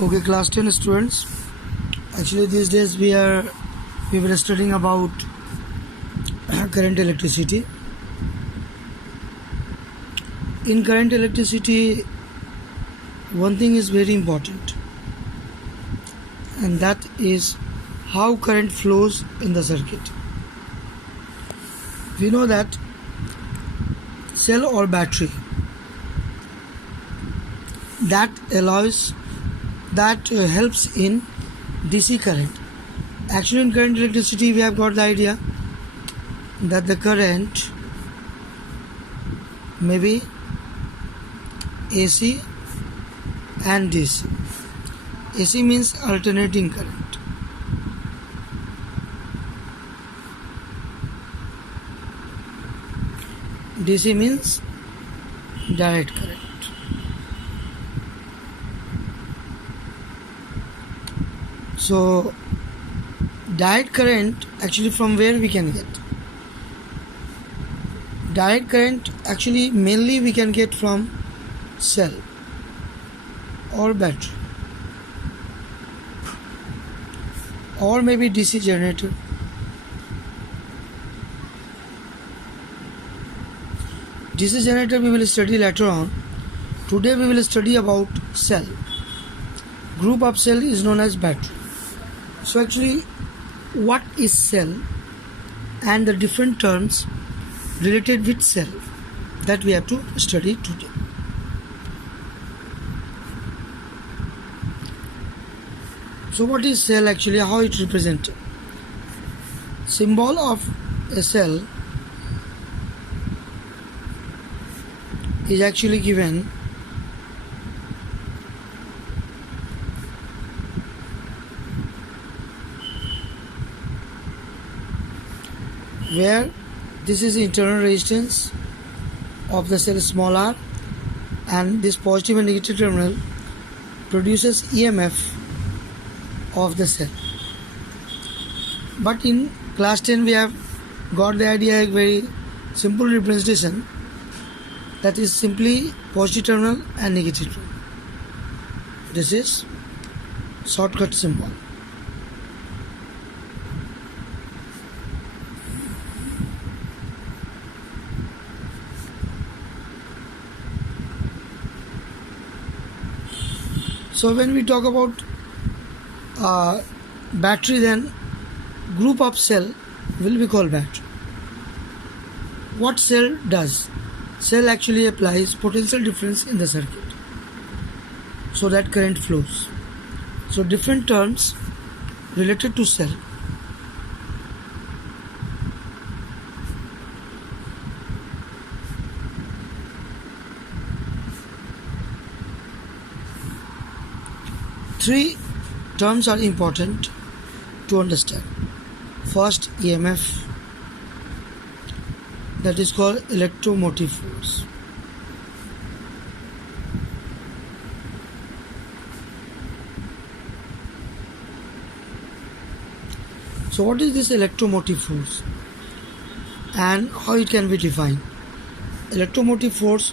Okay, class 10 students. Actually, these days we were studying about current electricity. In current electricity, one thing is very important, and that is how current flows in the circuit. We know that cell or battery that helps in DC current. Actually, in current electricity, we have got the idea that the current may be AC and DC. AC means alternating current. DC means direct current. So, direct current actually from where we can get? Direct current actually mainly we can get from cell or battery or maybe DC generator. DC generator we will study later on. Today we will study about cell. Group of cell is known as battery. So actually, what is cell and the different terms related with cell that we have to study today. So what is cell actually? How it represented? Symbol of a cell is actually given where this is the internal resistance of the cell small r, and this positive and negative terminal produces EMF of the cell. But in class 10 we have got the idea, a very simple representation, that is simply positive terminal and negative terminal. This is shortcut symbol. So when we talk about battery, then group of cell will be called battery. What cell does? Cell actually applies potential difference in the circuit so that current flows. So different terms related to cell. Three terms are important to understand. First, EMF, that is called electromotive force. So what is this electromotive force and how it can be defined? Electromotive force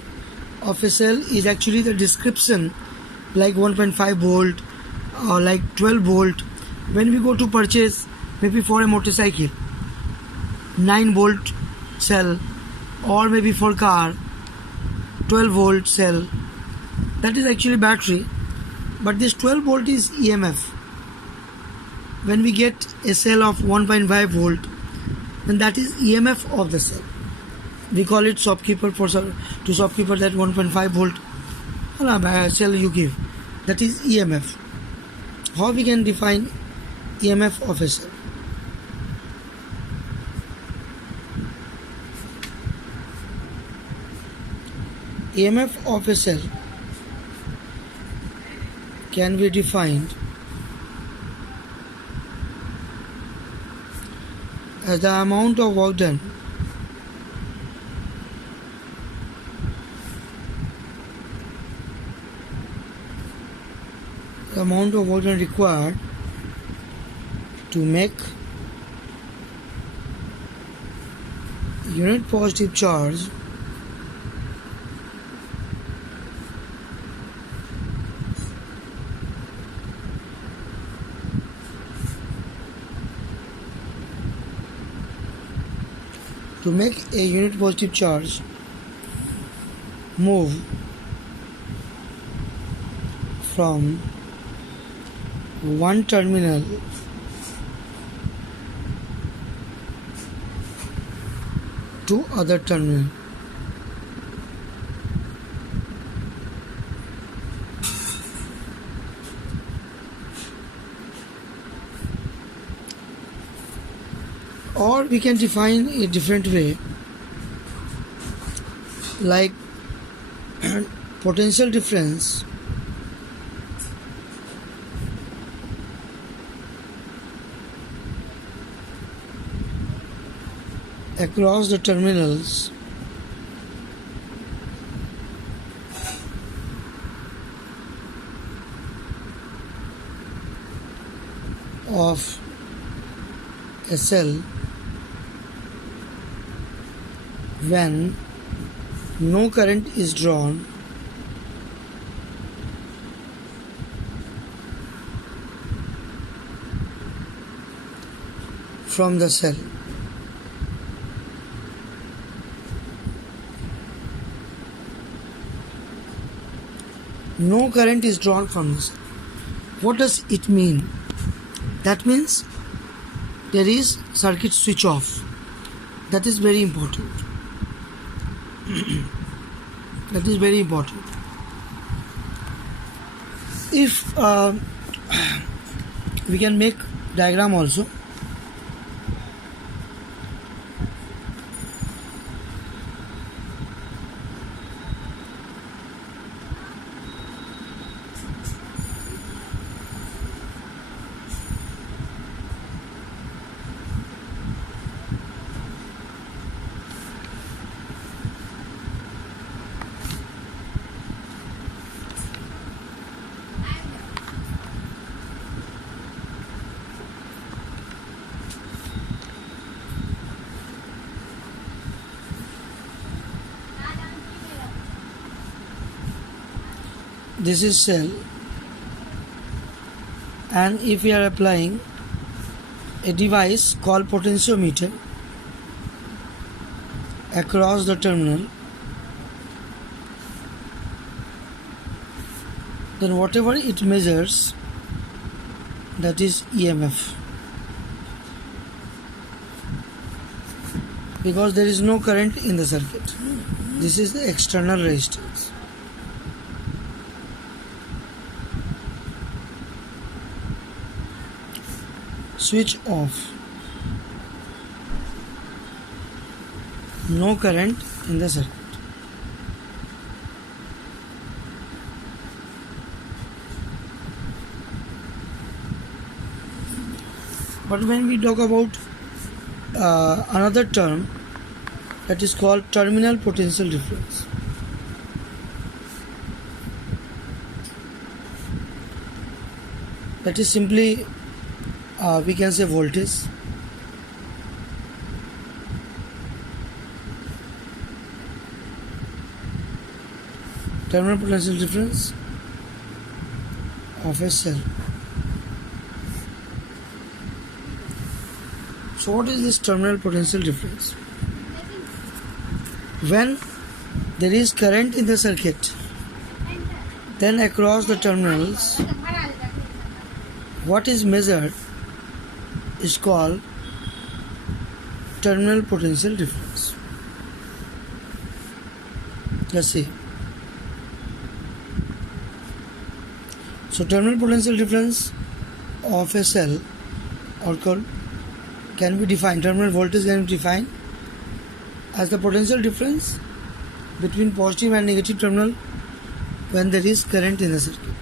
of a cell is actually the description like 1.5 volt or like 12 volt. When we go to purchase maybe for a motorcycle 9 volt cell, or maybe for car 12 volt cell, that is actually battery, but this 12 volt is EMF. When we get a cell of 1.5 volt, then that is EMF of the cell. We call it shopkeeper, to shopkeeper that 1.5 volt cell you give, that is EMF. How we can define EMF of a cell? EMF of a cell can be defined as the amount of work done required to make unit positive charge To make a unit positive charge move from one terminal to other terminal, or we can define a different way, like potential difference across the terminals of a cell when no current is drawn from the cell. No current is drawn from the cell. What does it mean? That means there is circuit switch off. That is very important. That is very important. If we can make diagram also. This is cell, and if we are applying a device called potentiometer across the terminal, then whatever it measures, that is EMF, because there is no current in the circuit. This is the external resistance. Switch off. No current in the circuit. But when we talk about another term, that is called terminal potential difference. That is simply we can say voltage. Terminal potential difference of a cell. So what is this terminal potential difference? When there is current in the circuit, then across the terminals, what is measured is called terminal potential difference. Let's see. So terminal potential difference of a cell or can be defined, terminal voltage can be defined as the potential difference between positive and negative terminal when there is current in the circuit.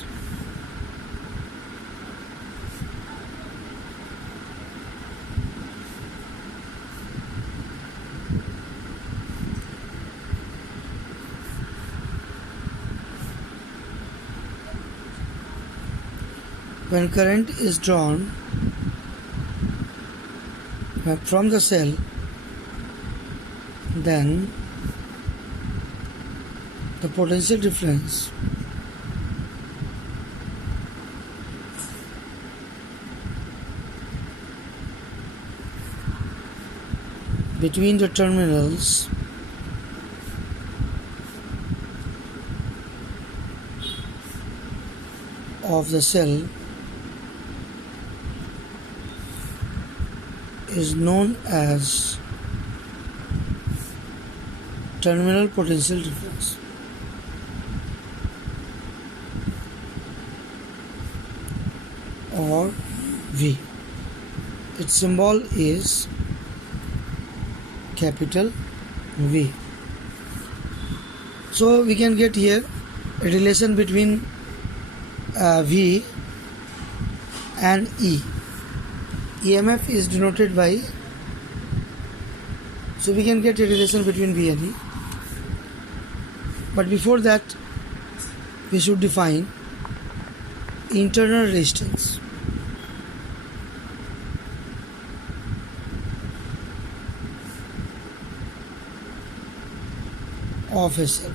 When current is drawn from the cell, then the potential difference between the terminals of the cell is known as terminal potential difference. Or V. Its symbol is capital V. So we can get here a relation between V and E. EMF is denoted by, so we can get a relation between V and E. But before that, we should define internal resistance. Of a cell.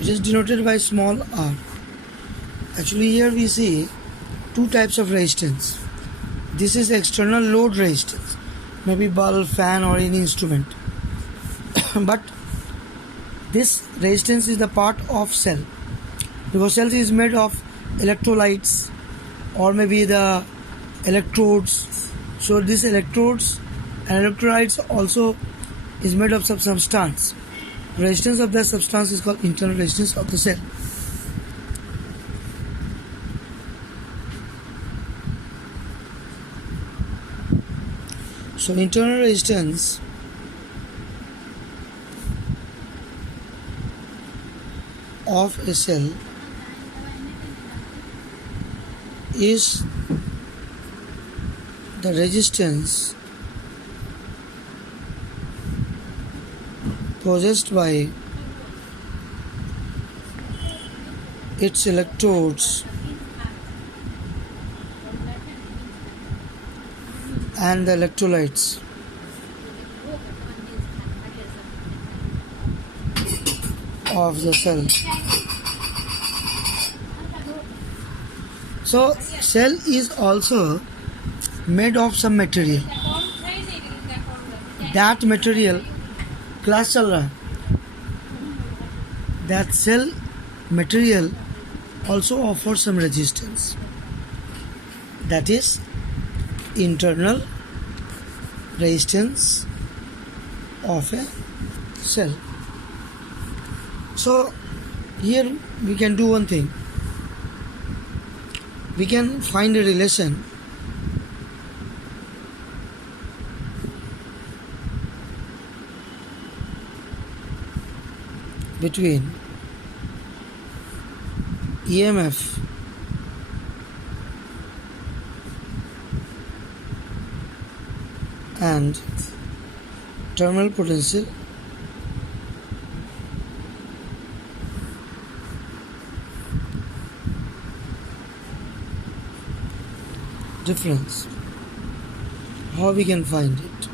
It is denoted by small r. Actually, here we see two types of resistance. This is external load resistance, maybe bulb, fan, or any instrument. But this resistance is the part of cell, because cell is made of electrolytes or maybe the electrodes. So these electrodes and electrolytes also is made of some substance. Resistance of that substance is called internal resistance of the cell. So internal resistance of a cell is the resistance possessed by its electrodes and the electrolytes. Of the cell. So cell is also made of some material. That material, class chal raha hai. That cell material also offers some resistance. That is internal resistance of a cell. So here we can do one thing. We can find a relation between EMF and terminal potential difference. How we can find it?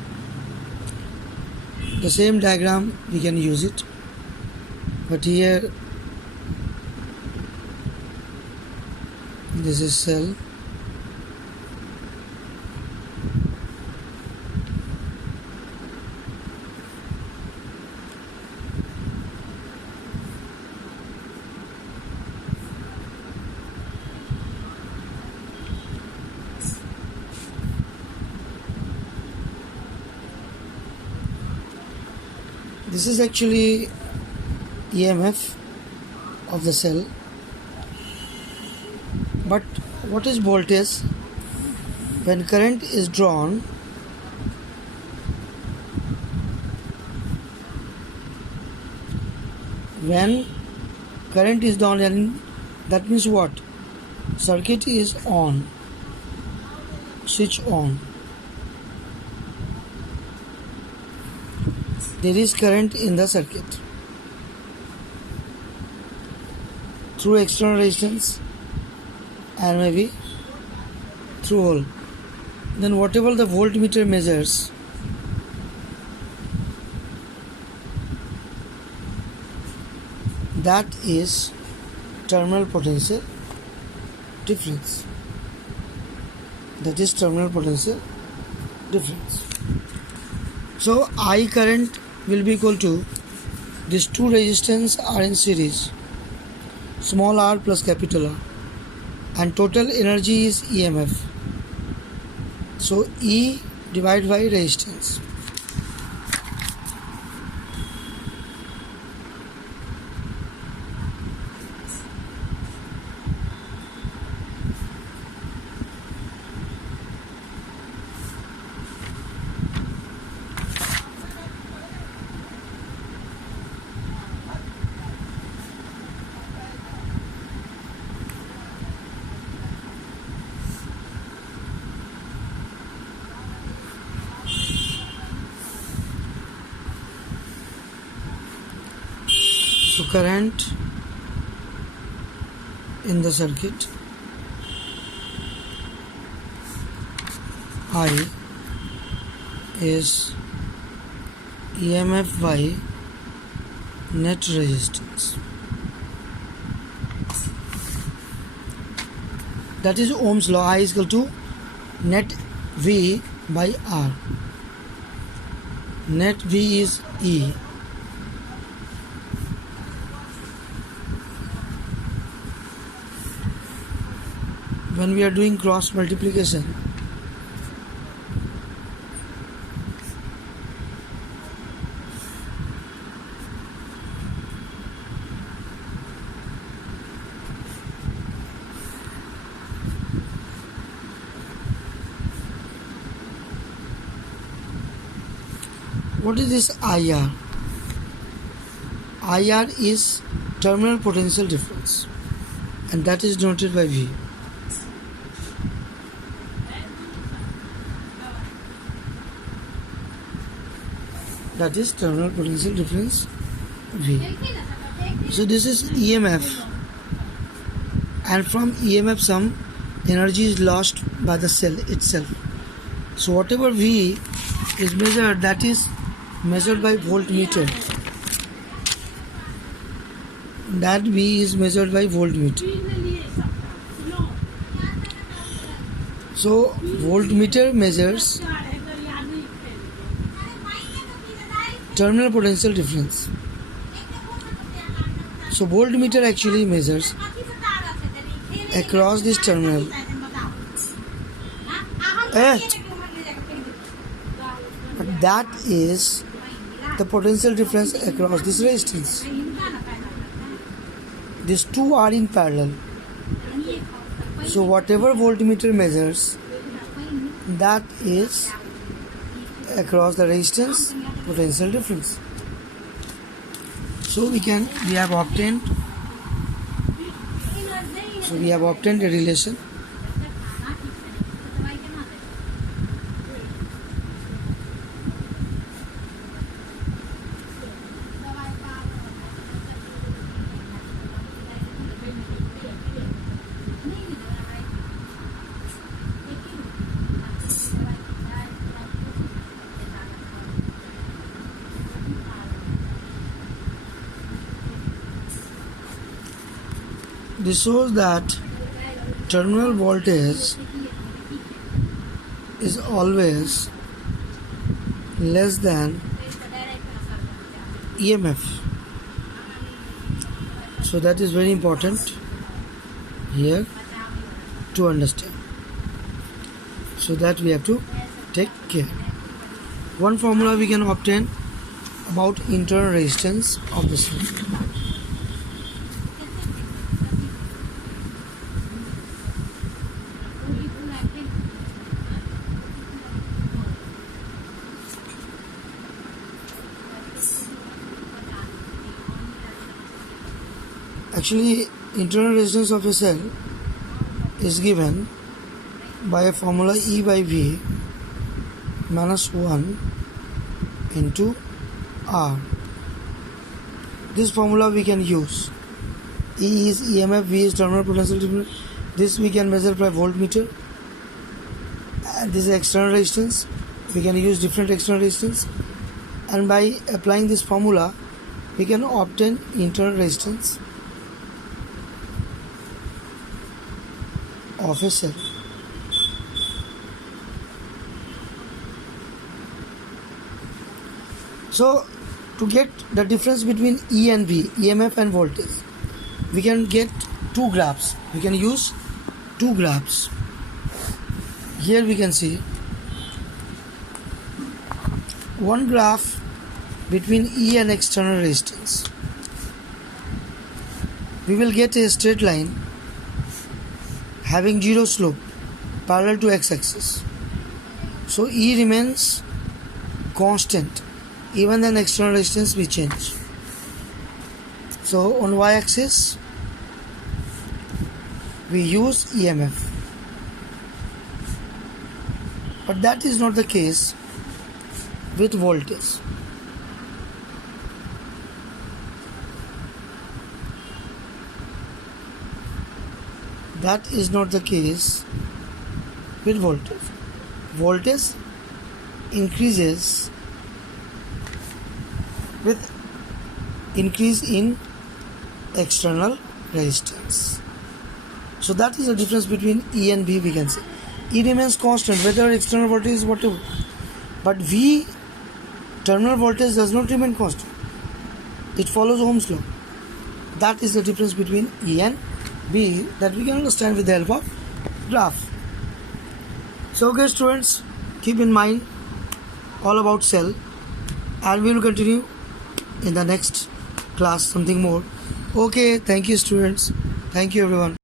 The same diagram we can use it, but here this is cell, this is actually EMF of the cell. But what is voltage? When current is drawn, when current is drawn, and that means what? Circuit is on, switch on. There is current in the circuit through external resistance and maybe through hole. Then whatever the voltmeter measures, that is terminal potential difference. That is terminal potential difference. So I current will be equal to these two resistance are in series, small r plus capital R, and total energy is EMF. So E divided by resistance. So current in the circuit I is EMF by net resistance. That is Ohm's law. I is equal to net V by R. Net V is E. When we are doing cross multiplication, what is this IR? IR is terminal potential difference, and that is denoted by V. That is terminal potential difference V. So this is EMF, and from EMF some energy is lost by the cell itself. So whatever V is measured, that is measured by voltmeter. That V is measured by voltmeter. So voltmeter measures terminal potential difference. So voltmeter actually measures across this terminal. But that is the potential difference across this resistance. These two are in parallel. So whatever voltmeter measures, that is across the resistance potential difference. So we have obtained a relation. This shows that terminal voltage is always less than EMF. So that is very important here to understand. So that we have to take care. One formula we can obtain about internal resistance of the circuit. Actually, internal resistance of a cell is given by a formula E by V minus 1 into R. This formula we can use. E is EMF, V is terminal potential difference. This we can measure by voltmeter. And this is external resistance. We can use different external resistance. And by applying this formula, we can obtain internal resistance of a cell. So to get the difference between E and V, EMF and voltage, we can get two graphs. We can use two graphs. Here we can see one graph between E and external resistance. We will get a straight line having zero slope parallel to x-axis. So E remains constant even then external resistance will change. So on y-axis we use EMF, but that is not the case with voltage. That is not the case with voltage. Voltage increases with increase in external resistance. So that is the difference between E and V, we can say. E remains constant whether external voltage is whatever, but V, terminal voltage, does not remain constant. It follows Ohm's law. That is the difference between E and V that we can understand with the help of graph. So okay students, keep in mind all about cell, and we will continue in the next class something more. Okay, thank you students, thank you everyone.